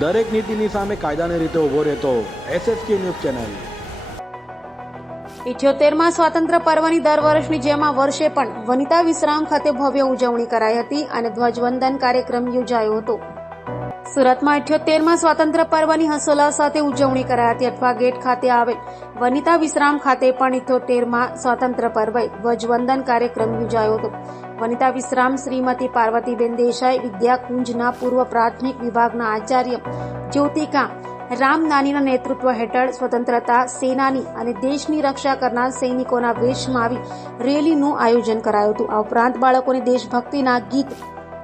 દરેક નીતિની સામે કાયદાની રીતે ઊભો રહેતો એસએસકે ન્યૂઝ ચેનલ. ઇઠ્યોતેરમાં સ્વાતંત્ર્ય પર્વની દર વર્ષની જેમ આ વર્ષે પણ વનિતા વિશ્રામ ખાતે ભવ્ય ઉજવણી કરાઈ હતી અને ધ્વજવંદન કાર્યક્રમ યોજાયો હતો. સુરતમાં અઠ્યોતેરમાં સ્વાતંત્ર પર્વની હર્ષોલ્લાસ સાથે ઉજવણી કરાઈ હતી. અઠવા ગેટ ખાતે આવેલ વનિતા વિશ્રામ ખાતે પણ ઇઠ્યોતેરમાં સ્વાતંત્ર પર્વે ધ્વજવંદન કાર્યક્રમ યોજાયો હતો. વનિતા વિશ્રામ શ્રીમતી પાર્વતીબેન દેસાઈ, વિદ્યાકુંજના પૂર્વ પ્રાથમિક વિભાગના આચાર્ય જ્યોતિકા રામનાનીના નેતૃત્વ હેઠળ સ્વતંત્રતા, સેનાની અને દેશની રક્ષા કરનાર સૈનિકોના વેશમાં આવી રેલીનું આયોજન કરાયું હતું. આ ઉપરાંત બાળકોને દેશભક્તિના ગીત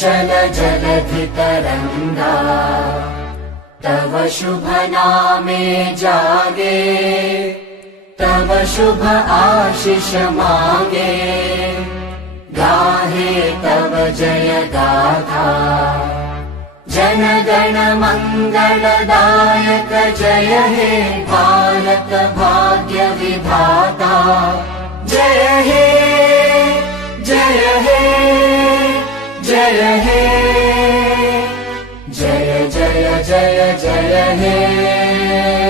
उच्चल जलधि तरङ्गा तव शुभ नामे जागे तव शुभ आशिष मागे। गाहे तव जय गाथा। जनगण मङ्गलदायक जय हे भारत भाग्य विधाता। जय हे जय हे जय हे। जय जय जय जय हे